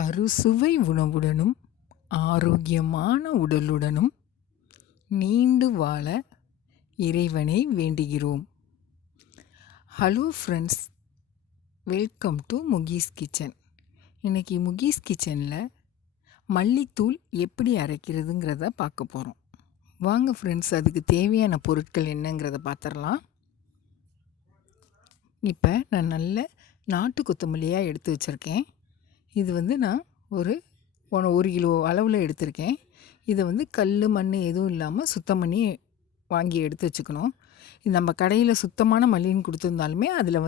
அறுசுவை உணவுடனும் ஆரோக்கியமான உடலுடனும் நீண்டு வாழ இறைவனை வேண்டுகிறோம். Hello friends, welcome to Mukesh kitchen. இன்றைக்கி முகீஸ் கிச்சனில் மல்லித்தூள் எப்படி அரைக்கிறதுங்கிறத பார்க்க போகிறோம். வாங்க ஃப்ரெண்ட்ஸ், அதுக்கு தேவையான பொருட்கள் என்னங்கிறத பார்த்துடலாம். இப்போ நான் நல்ல நாட்டு கொத்தமல்லியாக எடுத்து வச்சுருக்கேன். இது நான் ஒரு 1 கிலோ அளவில் எடுத்திருக்கேன். இதை கல் மண் எதுவும் இல்லாமல் சுத்தம் பண்ணி வாங்கி எடுத்து வச்சுக்கணும். இது நம்ம கடையில் சுத்தமான மல்லின்னு கொடுத்துருந்தாலுமே அதில்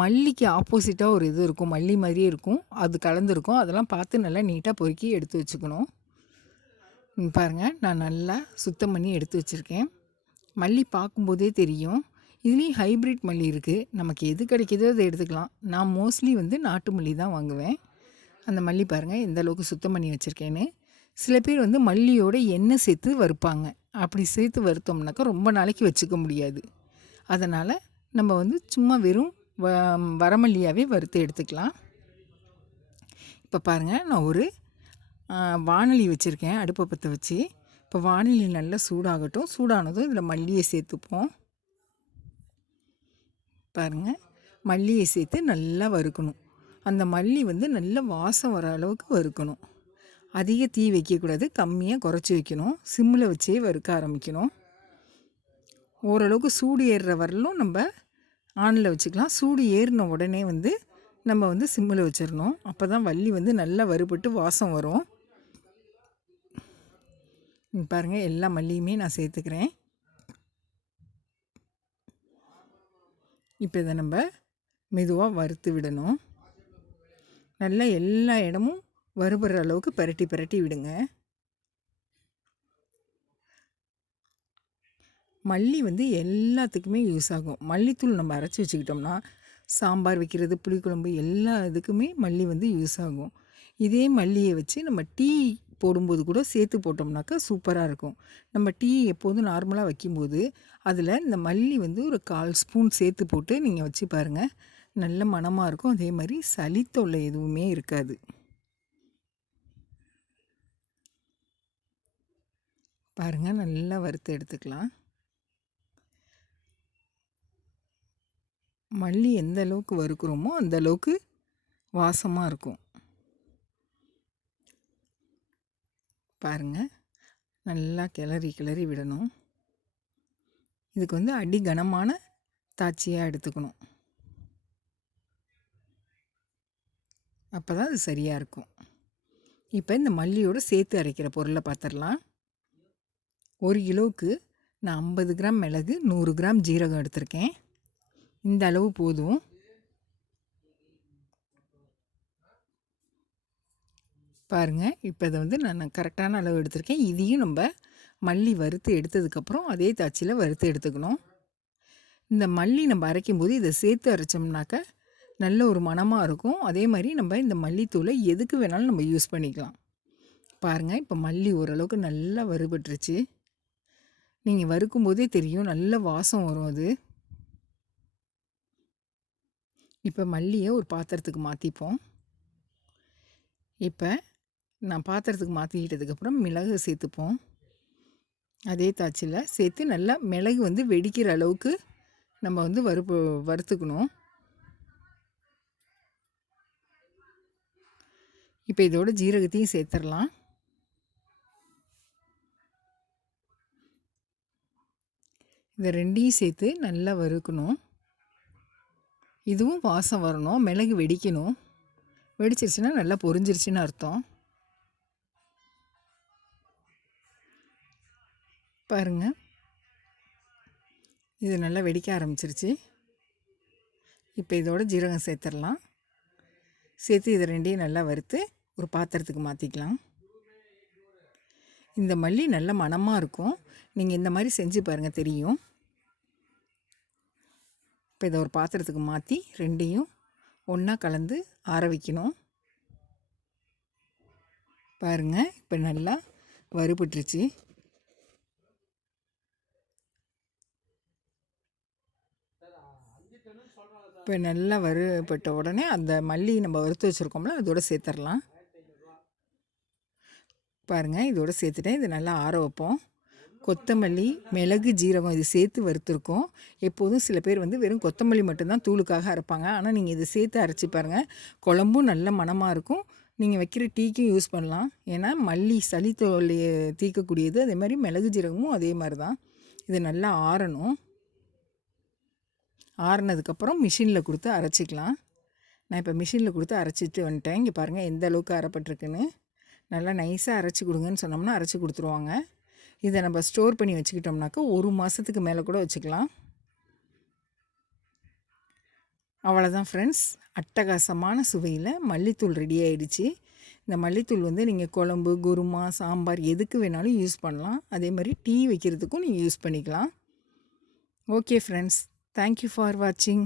மல்லிக்கு ஆப்போசிட்டாக ஒரு இது இருக்கும், மல்லி மாதிரியே இருக்கும், அது கலந்துருக்கும். அதெல்லாம் பார்த்து நல்லா நீட்டாக பொறுக்கி எடுத்து வச்சுக்கணும். பாருங்கள், நான் நல்லா சுத்தம் பண்ணி எடுத்து வச்சுருக்கேன். மல்லி பார்க்கும்போதே தெரியும். இதுலேயும் ஹைப்ரிட் மல்லி இருக்குது. நமக்கு எது கிடைக்கிதோ அதை எடுத்துக்கலாம். நான் மோஸ்ட்லி நாட்டு மல்லி தான் வாங்குவேன். அந்த மல்லி பாருங்கள் எந்த அளவுக்கு சுத்தம் பண்ணி வச்சுருக்கேன்னு. சில பேர் மல்லியோட எண்ணெய் சேர்த்து வறுப்பாங்க. அப்படி சேர்த்து வறுத்தோம்னாக்கா ரொம்ப நாளைக்கு வச்சுக்க முடியாது. அதனால் நம்ம சும்மா வெறும் வரமல்லியாகவே வறுத்து எடுத்துக்கலாம். இப்போ பாருங்கள், நான் ஒரு வாணலி வச்சுருக்கேன், அடுப்பை பற்ற வச்சு. இப்போ வாணலி நல்லா சூடாகட்டும். சூடானதும் இதில் மல்லியை சேர்த்துப்போம். பாருங்கள், மல்லியை சேர்த்து நல்லா வறுக்கணும். அந்த மல்லி நல்ல வாசம் வர அளவுக்கு வறுக்கணும். அதிக தீ வைக்கக்கூடாது, கம்மியாக குறைச்சி வைக்கணும். சிம்மில் வச்சே வறுக்க ஆரம்பிக்கணும். ஓரளவுக்கு சூடு ஏறுற வரலும் நம்ம ஆனில் வச்சுக்கலாம். சூடு ஏறின உடனே நம்ம சிம்மில் வச்சிடணும். அப்போ தான் மல்லி நல்லா வறுபட்டு வாசம் வரும். பாருங்கள், எல்லா மல்லியுமே நான் சேர்த்துக்கிறேன். இப்போ இதை நம்ம மெதுவாக வறுத்து விடணும். நல்லா எல்லா இடமும் வறுபடுற அளவுக்கு பிரட்டி விடுங்க. மல்லி எல்லாத்துக்குமே யூஸ் ஆகும். மல்லித்தூள் நம்ம அரைச்சி வச்சுக்கிட்டோம்னா சாம்பார் வைக்கிறது, புளிக்குழம்பு எல்லா இதுக்குமே மல்லி யூஸ் ஆகும். இதே மல்லியை வச்சு நம்ம டீ போடும்போது கூட சேர்த்து போட்டோம்னாக்கா சூப்பராக இருக்கும். நம்ம டீ எப்போதும் நார்மலாக வைக்கும்போது அதில் இந்த மல்லி ஒரு 1/4 ஸ்பூன் சேர்த்து போட்டு நீங்கள் வச்சு பாருங்கள், நல்ல மணமாக இருக்கும். அதே மாதிரி சளி தொல்லை எதுவுமே இருக்காது. பாருங்கள், நல்லா வறுத்து எடுத்துக்கலாம். மல்லி எந்த அளவுக்கு வறுக்கிறோமோ அந்த அளவுக்கு வாசமாக இருக்கும். பாருங்கள், நல்லா கிளறி விடணும். இதுக்கு அடி கனமான தாச்சியாக எடுத்துக்கணும். அப்போ தான் அது சரியாக இருக்கும். இப்போ இந்த மல்லியோடு சேர்த்து அரைக்கிற பொருளை பார்த்துடலாம். 1 கிலோவுக்கு நான் 50 கிராம் மிளகு, 100 கிராம் ஜீரகம் எடுத்திருக்கேன். இந்த அளவு போதும். பாருங்கள், இப்போ இதை நான் கரெக்டான அளவு எடுத்திருக்கேன். இதையும் நம்ம மல்லி வறுத்து எடுத்ததுக்கப்புறம் அதே தாச்சியில் வறுத்து எடுத்துக்கணும். இந்த மல்லி நம்ம அரைக்கும்போது இதை சேர்த்து அரைச்சோம்னாக்க நல்ல ஒரு மணமாக இருக்கும். அதே மாதிரி நம்ம இந்த மல்லித்தூளை எதுக்கு வேணாலும் நம்ம யூஸ் பண்ணிக்கலாம். பாருங்கள், இப்போ மல்லி ஓரளவுக்கு நல்லா வறுபட்டுருச்சு. நீங்கள் வறுக்கும்போதே தெரியும், நல்ல வாசம் வரும் அது. இப்போ மல்லியை ஒரு பாத்திரத்துக்கு மாற்றிப்போம். இப்போ நான் பாத்திரத்துக்கு மாற்றிக்கிட்டதுக்கப்புறம் மிளகு சேர்த்துப்போம். அதே தாச்சியில் சேர்த்து நல்லா மிளகு வெடிக்கிற அளவுக்கு நம்ம வறுத்துக்கணும். இப்போ இதோட ஜீரகத்தையும் சேர்த்துடலாம். இதை ரெண்டையும் சேர்த்து நல்லா வறுக்கணும். இதுவும் வாசம் வரணும், மிளகு வெடிக்கணும். வெடிச்சிருச்சுன்னா நல்லா பொரிஞ்சிருச்சுன்னு அர்த்தம். பாருங்கள், இது நல்லா வெடிக்க ஆரம்பிச்சிருச்சு. இப்போ இதோட ஜீரகம் சேர்த்துடலாம். சேர்த்து இதை ரெண்டையும் நல்லா வறுத்து ஒரு பாத்திரத்துக்கு மாற்றிக்கலாம். இந்த மல்லி நல்ல மணமாக இருக்கும். நீங்கள் இந்த மாதிரி செஞ்சு பாருங்கள், தெரியும். இப்போ இதை ஒரு பாத்திரத்துக்கு மாற்றி ரெண்டையும் ஒன்றா கலந்து ஆற வைக்கணும். பாருங்கள், இப்போ நல்லா வறுபட்டுருச்சு. இப்போ நல்லா வறுபட்ட உடனே அந்த மல்லி நம்ம வறுத்து வச்சுருக்கோம்ல அதோடு சேர்த்துடலாம். பாருங்கள், இதோட சேர்த்துட்டேன். இது நல்லா ஆற வைப்போம். கொத்தமல்லி, மிளகு, ஜீரகம் இது சேர்த்து வறுத்துருக்கோம். எப்போதும் சில பேர் வந்து வெறும் கொத்தமல்லி மட்டும்தான் தூளுக்காக அரைப்பாங்க. ஆனால் நீங்கள் இதை சேர்த்து அரைச்சி பாருங்கள், குழம்பும் நல்ல மணமாக இருக்கும். நீங்கள் வைக்கிற டீக்கும் யூஸ் பண்ணலாம். ஏன்னா மல்லி சளி தொல்லையை தீர்க்கக்கூடியது. அதே மாதிரி மிளகு ஜீரகமும் அதே மாதிரி தான். இது நல்லா ஆறணும். ஆறுனதுக்கப்புறம் மிஷினில் கொடுத்து அரைச்சிக்கலாம். நான் இப்போ மிஷினில் கொடுத்து அரைச்சிட்டு வந்துட்டேன். இங்கே பாருங்கள் எந்த அளவுக்கு அரைப்பட்டிருக்குன்னு. நல்லா நைஸாக அரைச்சி கொடுங்கன்னு சொன்னோம்னா அரைச்சி கொடுத்துருவாங்க. இதை நம்ம ஸ்டோர் பண்ணி வச்சுக்கிட்டோம்னாக்கா 1 மாதத்துக்கு மேலே கூட வச்சுக்கலாம். அவ்வளோதான் ஃப்ரெண்ட்ஸ், அட்டகாசமான சுவையில் மல்லித்தூள் ரெடி ஆகிடுச்சு. இந்த மல்லித்தூள் வந்து நீங்கள் குழம்பு, குருமா, சாம்பார் எதுக்கு வேணாலும் யூஸ் பண்ணலாம். அதே மாதிரி டீ வைக்கிறதுக்கும் நீங்கள் யூஸ் பண்ணிக்கலாம். ஓகே ஃப்ரெண்ட்ஸ், தேங்க்யூ ஃபார் வாட்சிங்.